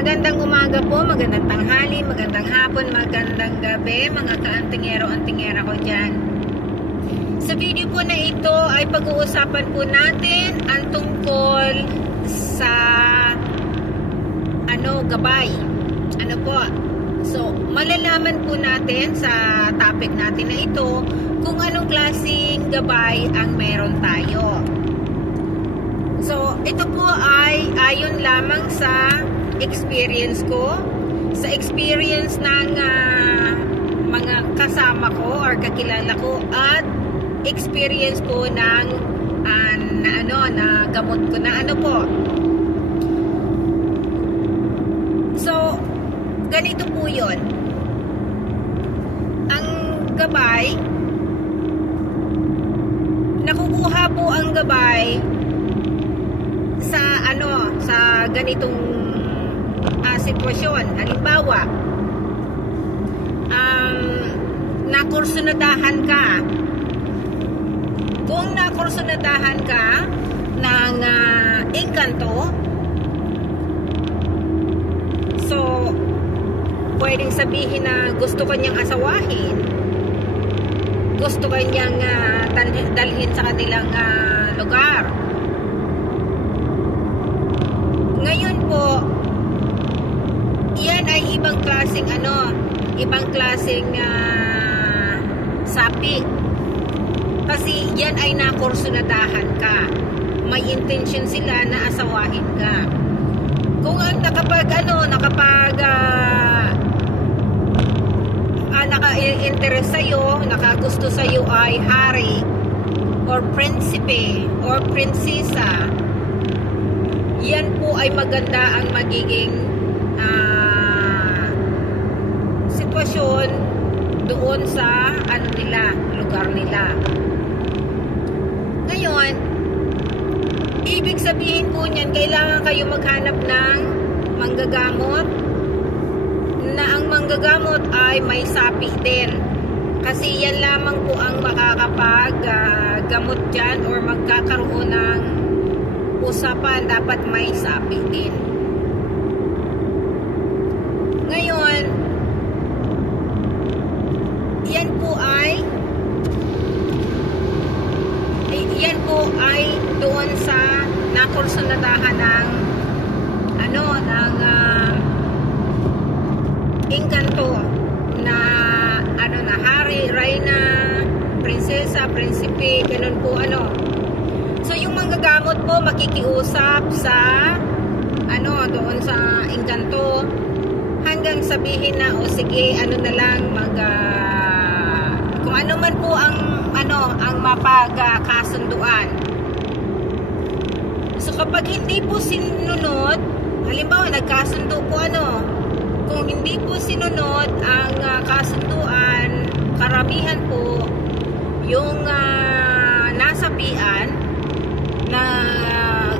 Magandang umaga po, magandang tanghali, magandang hapon, magandang gabi, mga ka-antingero-antingera ko dyan. Sa video po na ito ay pag-uusapan po natin ang tungkol sa gabay. Ano po? So, malalaman po natin sa topic natin na ito kung anong klaseng gabay ang meron tayo. So, ito po ay ayon lamang sa experience ko, sa experience ng mga kasama ko or kakilala ko, at experience ko ng na gamot ko na po. So, ganito po yun. Ang gabay, nakukuha po ang gabay sa ganitong sitwasyon. Halimbawa, nakursunadahan ka. Kung nakursunadahan ka ng engkanto, so pwedeng sabihin na gusto kanyang asawahin, gusto kanyang dalhin sa kanilang lugar. Ngayon po, yan ay ibang klaseng sapi. Kasi yan ay nakursunadahan ka. May intention sila na asawahin ka. Kung naka-interest sa'yo, nakagusto sa'yo ay hari or prinsipe or prinsesa, yan po ay maganda ang magiging sitwasyon doon sa lugar nila. Ngayon, ibig sabihin po niyan, kailangan kayo maghanap ng manggagamot, na ang manggagamot ay may sapi din. Kasi yan lamang po ang makakapag-gamot dyan or magkakaroon ng usapan, dapat may sapi din. Ngayon, yan po ay doon sa nakursunadahan ng engkanto na hari, reyna, prinsesa, prinsipe, ganun po So yung manggagamot po makikiusap sa doon sa engkanto hanggang sabihin na sige, na lang kung ano man po ang mapagkasunduan. So kapag hindi po sinunod, halimbawa nagkasundo po kung hindi po sinunod ang kasunduan, karamihan po yung nasapian na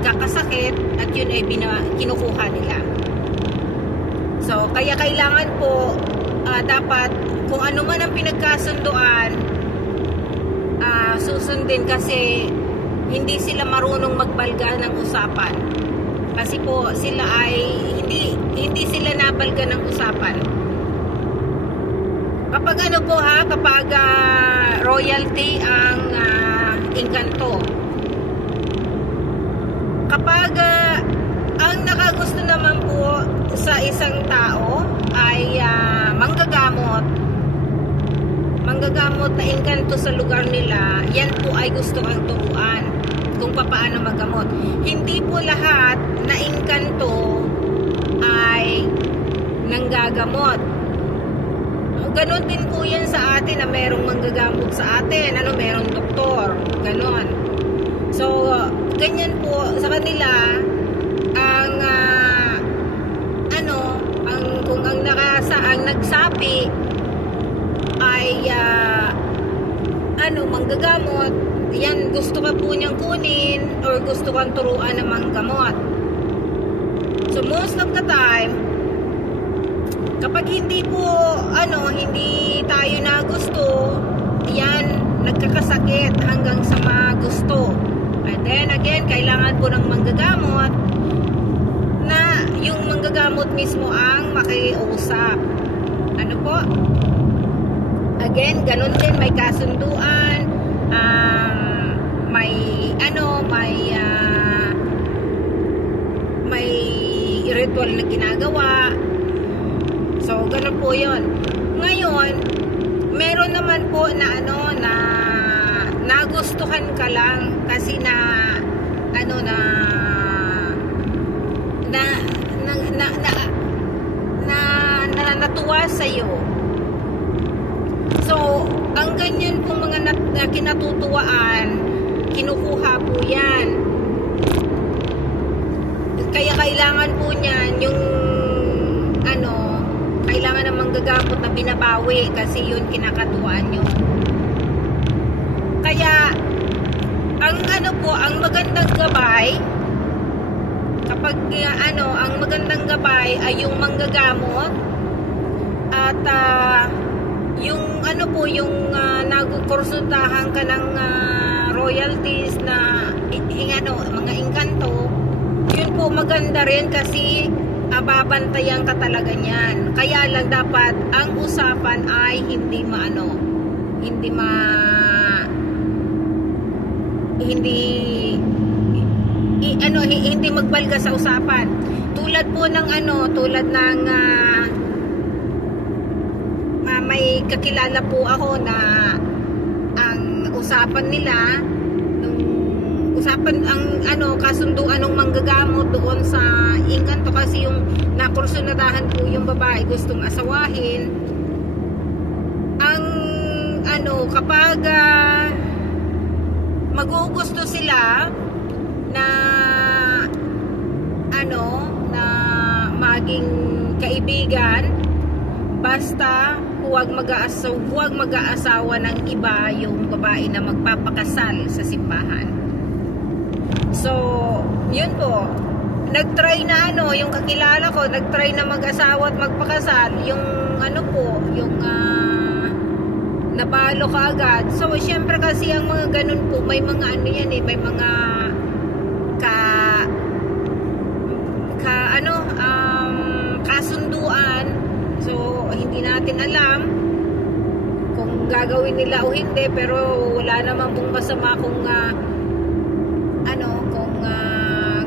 kakasakit at yun ay kinukuha nila. So kaya kailangan po dapat kung ano man ang pinagkasunduan, susundin, kasi hindi sila marunong magbalga ng usapan. Kasi po sila ay hindi sila nabalga ng usapan. Kapag kapag royalty ang engkanto, kapag ang nakagusto naman po sa isang tao ay manggagamot na engkanto sa lugar nila, yan po ay gusto kang turuan kung paano maggamot. Hindi po lahat na engkanto ay nanggagamot. Ganon din po yan sa atin na merong manggagamot sa atin. Merong doktor. Ganon. So, ganyan po sa kanila kung ang nagsapi ay manggagamot, yan gusto ka po niyang kunin or gusto kang turuan ng manggamot. So most of the time, kapag hindi tayo na gusto, yan nagkakasakit hanggang sa magusto. And then again, kailangan po ng manggagamot na yung manggagamot mismo ang makiusap. Ano po? Again, ganun din, may kasunduan, may ritual na ginagawa. So, ganun po yun. Ngayon, meron naman po na na nagustuhan ka lang kasi natuwa sa'yo. So, ang ganyan pong mga kinatutuwaan, kinukuha po yan. Kaya kailangan po niyan yung kailangan ng manggagamot na binabawi kasi yun kinakatuwaan nyo. Kaya ang ang magandang gabay kapag ang magandang gabay ay yung manggagamot at yung yung nagkukonsultahan ka ng royalties na mga engkanto, yun po maganda rin kasi babantayan ka talaga niyan. Kaya lang dapat ang usapan ay hindi magbalga sa usapan. Tulad po ng may kakilala po ako na ang usapan nila kasunduan ng manggagamot doon sa engkanto kasi yung nakursunadahan po yung babae gustong asawahin. Ang kapag magugusto sila na maging kaibigan, basta huwag mag-aasawa ng iba yung babae na magpapakasal sa simbahan. So, yun po. Nagtry na yung kakilala ko, nagtry na mag-asawa at magpakasal. Yung nabalo ka agad. So, syempre kasi ang mga ganun po, may mga may mga kasunduan. So, hindi natin alam kung gagawin nila o hindi, pero wala naman pong masama kung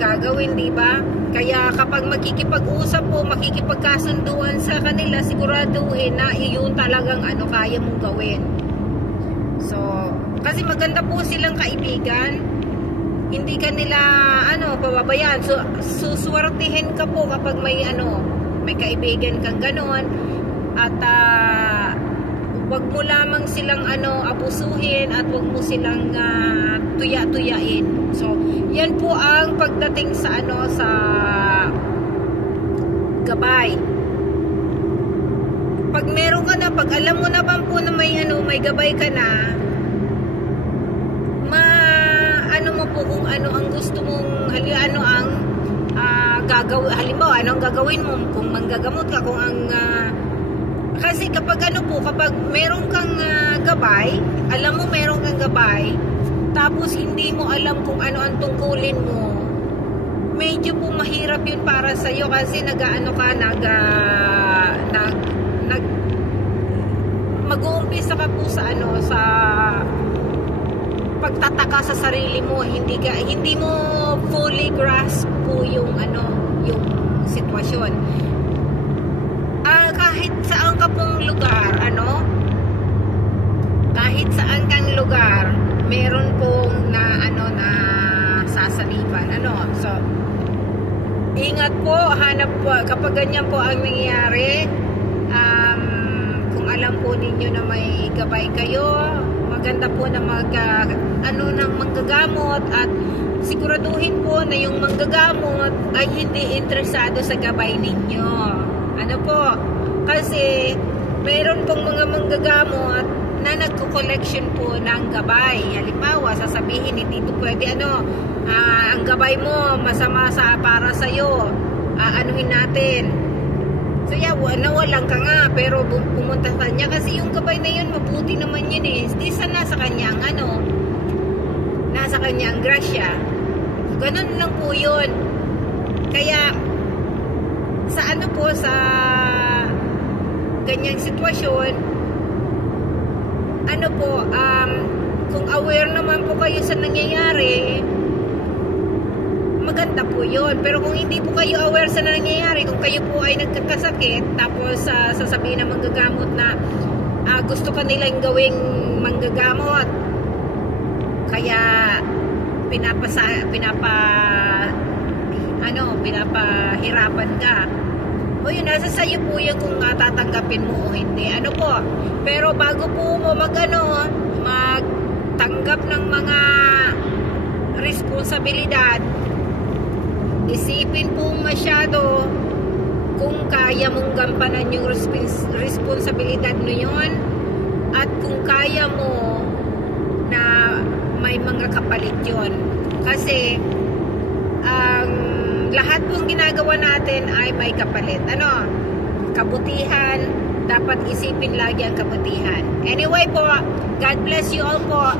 gagawin, di ba? Kaya kapag makikipag-usap po, makikipagkasunduan sa kanila, siguraduhin na iyon talagang kaya mong gawin. So, kasi maganda po silang kaibigan. Hindi ka nila pababayaan. So, suswertihin ka po kapag may kaibigan kang ganon. At wag mo lamang silang abusuhin at wag mo silang tuya-tuyain. So, yan po ang pagdating sa sa gabay. Pag meron ka na, pag alam mo na po na may gabay ka na, mo po kung ang gusto mong halimbawa, anong gagawin mo kung manggagamot ka, kung kasi kapag kapag meron kang gabay, alam mo meron kang gabay, tapos hindi mo alam kung ang tungkulin mo, medyo po mahirap yun para sa'yo kasi mag-uumpisa ka po sa sa pagtataka sa sarili mo, hindi mo fully grasp po yung sitwasyon. Kahit saan ka pong lugar, kahit saan kang lugar, meron pong na sasanipan, so ingat po, hanap po kapag ganyan po ang nangyayari. Kung alam po ninyo na may gabay kayo, maganda po na ng manggagamot at siguraduhin po na yung manggagamot ay hindi interesado sa gabay ninyo. Kasi mayroon pong mga manggagamot na nagko-collection po ng gabay. Halimbawa, sasabihin, hindi ito pwede ang gabay mo masama para sa'yo, anuhin natin. So nawalan ka nga, pero pumunta sa kanya kasi yung gabay na yun, mabuti naman yun Di nasa kanya nasa kanya ang grasya. Ganun lang po yun. Kaya sa ano po, sa ganyang sitwasyon, ano po, kung aware naman po kayo sa nangyayari, maganda po yun. Pero kung hindi po kayo aware sa nangyayari, kung kayo po ay nagkakasakit, tapos sasabihin ng manggagamot na gusto ka nilang gawing manggagamot, kaya pinapahirapan ka, o yun, nasa sayo po yun kung tatanggapin mo o hindi. Ano po, pero bago po mo magtanggap ng mga responsibilidad, isipin po masyado kung kaya mong gampanan yung responsibilidad na yun, at kung kaya mo na may mga kapalit yun. Kasi lahat pong ginagawa natin ay may kapalit. Ano? Kabutihan, dapat isipin lagi ang kabutihan. Anyway po, God bless you all po.